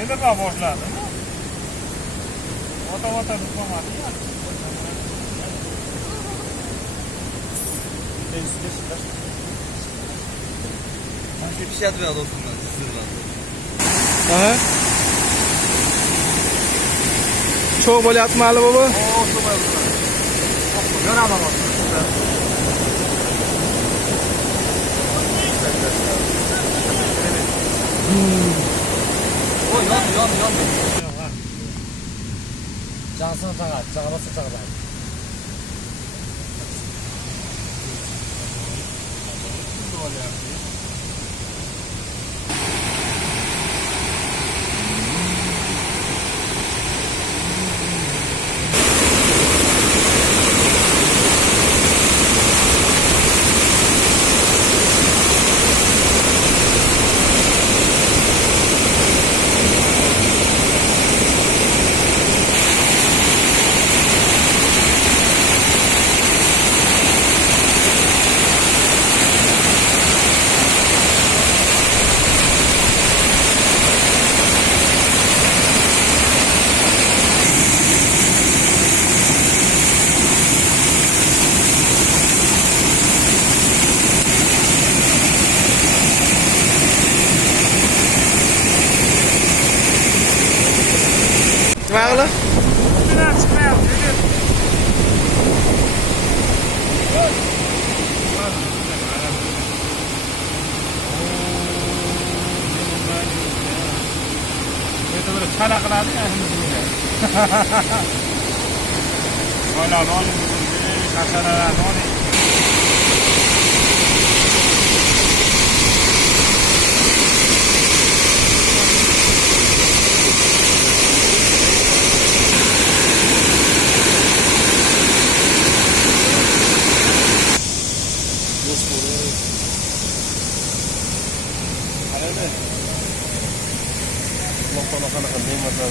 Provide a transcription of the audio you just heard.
Endi bak boshladi. Ota tutmamadi. Sanki bir şey atıyor dostum ben sizden. Aha. Çok böyle atmalı baba. Oo çok ayıp. Gör adam aslında. O yan. Cansın çağa, çağırsa çağırlar. Bağlı. Üstüne çıkmayalım. Böyle çalaklar ya şimdi. Valla lan kaçalara ne? Lokal lokal kan dia mata